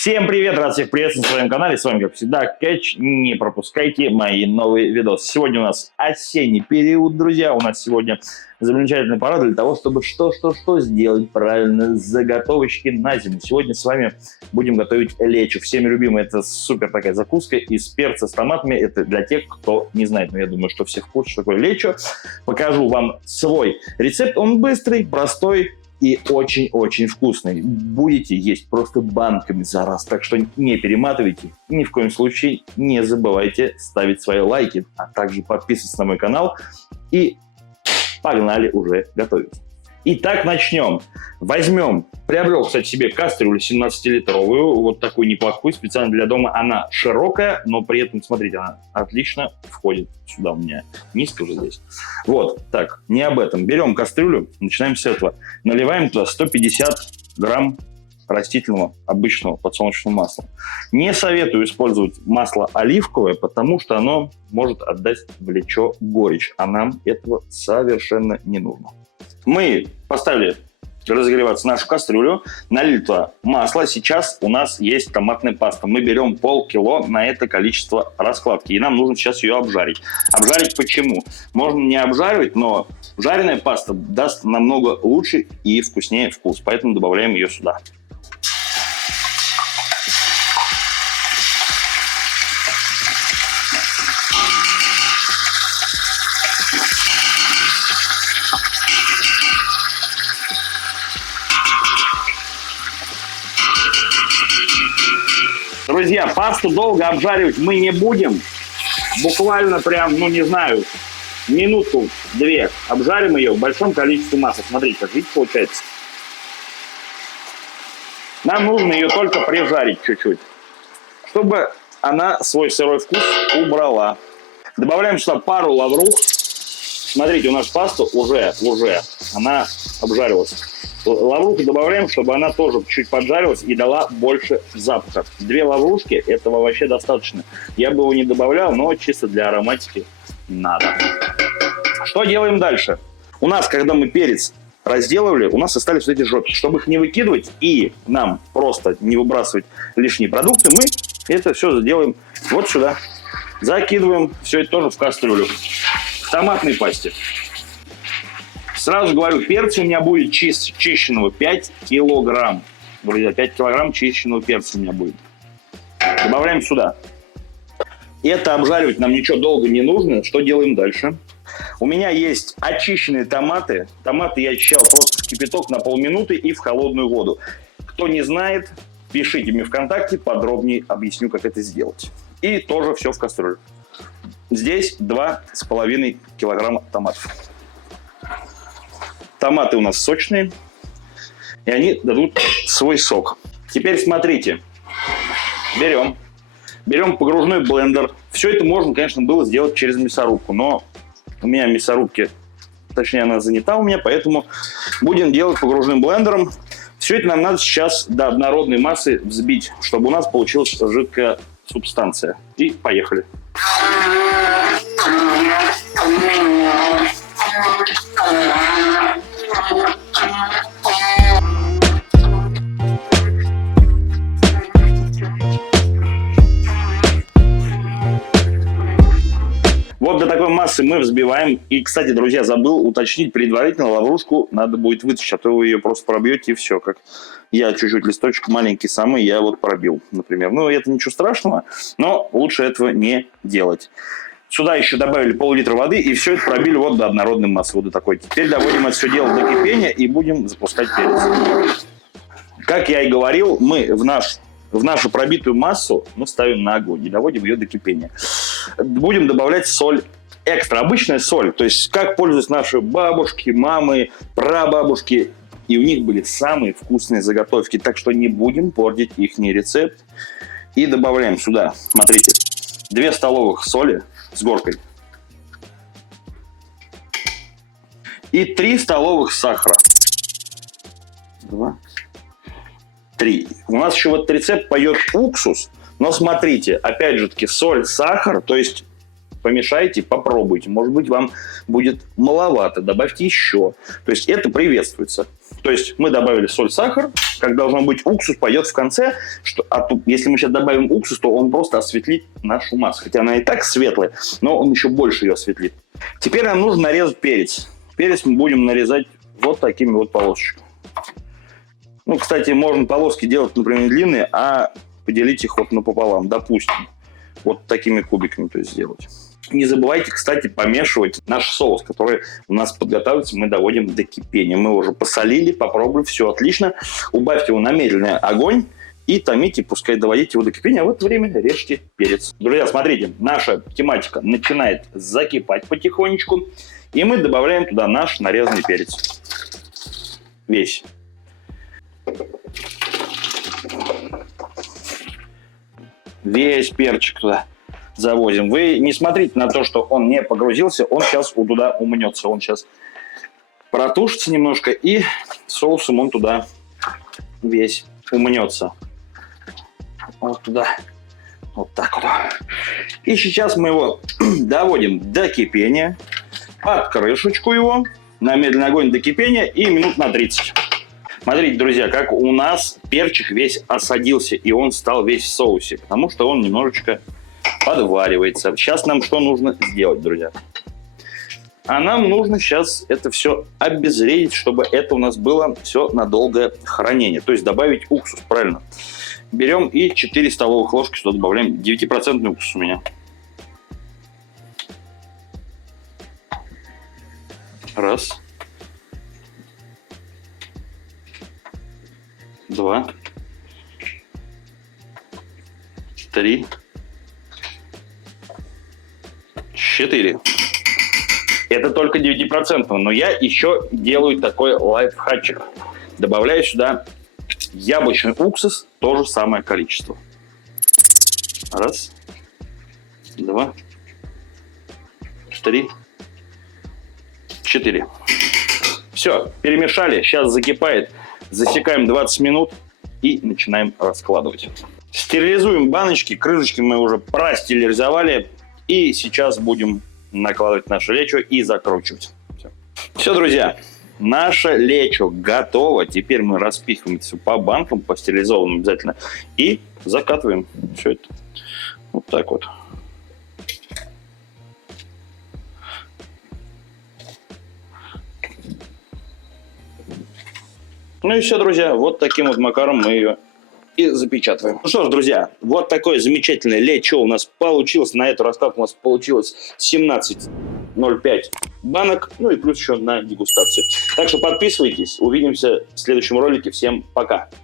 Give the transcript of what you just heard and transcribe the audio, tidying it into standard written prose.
Всем привет, рад всех приветствовать на своем канале. С вами, как всегда, Кэтч. Не пропускайте мои новые видосы. Сегодня у нас осенний период, друзья. У нас сегодня замечательная пора для того, чтобы что сделать правильно. Заготовочки на зиму. Сегодня с вами будем готовить лечо. Всеми любимая, это супер такая закуска из перца с томатами. Это для тех, кто не знает, но я думаю, что все в курсе, что такое лечо. Покажу вам свой рецепт. Он быстрый, простой и очень-очень вкусный. Будете есть просто банками за раз. Так что не перематывайте. Ни в коем случае не забывайте ставить свои лайки, а также подписываться на мой канал. И погнали уже готовить. Итак, начнем. Приобрел, кстати, себе кастрюлю 17-литровую, вот такую неплохую, специально для дома. Она широкая, но при этом, смотрите, она отлично входит сюда у меня. Низко уже здесь. Вот, так, не об этом. Берем кастрюлю, начинаем с этого. Наливаем туда 150 грамм растительного обычного подсолнечного масла. Не советую использовать масло оливковое, потому что оно может отдать в лечо горечь, а нам этого совершенно не нужно. Мы поставили разогреваться нашу кастрюлю, налили туда масло. Сейчас у нас есть томатная паста. Мы берем полкило на это количество раскладки. И нам нужно сейчас ее обжарить. Обжарить почему? Можно не обжаривать, но жареная паста даст намного лучше и вкуснее вкус. Поэтому добавляем ее сюда. Друзья, пасту долго обжаривать мы не будем. Буквально прям, не знаю, минуту-две обжарим ее в большом количестве масла. Смотрите, как видите, получается. Нам нужно ее только прижарить чуть-чуть, чтобы она свой сырой вкус убрала. Добавляем сюда пару лаврух. Смотрите, у нас паста уже она обжарилась. Лавруху добавляем, чтобы она тоже чуть поджарилась и дала больше запаха. 2 лаврушки, этого вообще достаточно. Я бы его не добавлял, но чисто для ароматики надо. Что делаем дальше? У нас, когда мы перец разделывали, у нас остались вот эти жопки. Чтобы их не выкидывать и нам просто не выбрасывать лишние продукты, мы это все сделаем вот сюда. Закидываем все это тоже в кастрюлю. В томатной пасте. Сразу говорю, перца у меня будет чищенного 5 килограмм. Друзья, 5 килограмм чищенного перца у меня будет. Добавляем сюда. Это обжаривать нам ничего долго не нужно. Что делаем дальше? У меня есть очищенные томаты. Томаты я очищал просто в кипяток на полминуты и в холодную воду. Кто не знает, пишите мне ВКонтакте, подробнее объясню, как это сделать. И тоже все в кастрюлю. Здесь 2,5 килограмма томатов. Томаты у нас сочные, и они дадут свой сок. Теперь смотрите, берем погружной блендер. Все это можно, конечно, было сделать через мясорубку, но у меня мясорубки, точнее она занята у меня, поэтому будем делать погружным блендером. Все это нам надо сейчас до однородной массы взбить, чтобы у нас получилась жидкая субстанция. И поехали. Вот до такой массы мы взбиваем. И, кстати, друзья, забыл уточнить предварительно, лаврушку надо будет вытащить, а то вы ее просто пробьете и все. Как я чуть-чуть листочек маленький самый, я вот пробил, например. Это ничего страшного, но лучше этого не делать. Сюда еще добавили пол-литра воды и все это пробили вот до однородной массы. Вот до такой. Теперь доводим это все дело до кипения и будем запускать перец. Как я и говорил, мы в нашу пробитую массу мы ставим на огонь и доводим ее до кипения. Будем добавлять соль экстра, обычная соль. То есть как пользуются наши бабушки, мамы, прабабушки. И у них были самые вкусные заготовки. Так что не будем портить их рецепт. И добавляем сюда, смотрите, 2 столовых соли с горкой. И 3 столовых сахара. 2, 3. У нас еще в этот рецепт пойдет уксус. Но смотрите, опять же таки, соль, сахар, то есть помешайте, попробуйте. Может быть, вам будет маловато, добавьте еще. То есть это приветствуется. То есть мы добавили соль, сахар, как должно быть, уксус пойдет в конце. А тут, если мы сейчас добавим уксус, то он просто осветлит нашу массу. Хотя она и так светлая, но он еще больше ее осветлит. Теперь нам нужно нарезать перец. Перец мы будем нарезать вот такими вот полосочками. Ну, кстати, можно полоски делать, например, не длинные, а поделить их вот напополам, допустим. Вот такими кубиками, то есть сделать. Не забывайте, кстати, помешивать наш соус, который у нас подготавливается, мы доводим до кипения. Мы его уже посолили, попробовали, все отлично. Убавьте его на медленный огонь и томите, пускай доводите его до кипения, а в это время режьте перец. Друзья, смотрите, наша тематика начинает закипать потихонечку, и мы добавляем туда наш нарезанный перец. Весь. Весь перчик туда завозим. Вы не смотрите на то, что он не погрузился, он сейчас туда умнется. Он сейчас протушится немножко, и соусом он туда весь умнется. Вот туда. Вот так вот. И сейчас мы его доводим до кипения, под крышечку его, на медленный огонь до кипения и минут на 30. Смотрите, друзья, как у нас перчик весь осадился, и он стал весь в соусе, потому что он немножечко подваривается. Сейчас нам что нужно сделать, друзья? А нам нужно сейчас это все обезвредить, чтобы это у нас было все на долгое хранение. То есть добавить уксус, правильно. Берем и 4 столовых ложки сюда добавляем. 9% уксус у меня. Раз. 2. 3. 4. Это только 9%, но я еще делаю такой лайфхачик. Добавляю сюда яблочный уксус, то же самое количество. Раз, 2, 3, 4. Все, перемешали, сейчас закипает. Засекаем 20 минут и начинаем раскладывать. Стерилизуем баночки, крышечки мы уже простерилизовали. И сейчас будем накладывать наше лечо и закручивать. Все, друзья, наше лечо готово. Теперь мы распихиваем все по банкам, по стерилизованным обязательно. И закатываем все это. Вот так вот. Ну и все, друзья, вот таким вот макаром мы ее и запечатываем. Ну что ж, друзья, вот такое замечательное лечо у нас получилось. На эту раскладку у нас получилось 17,05 банок. Ну и плюс еще на дегустацию. Так что подписывайтесь. Увидимся в следующем ролике. Всем пока.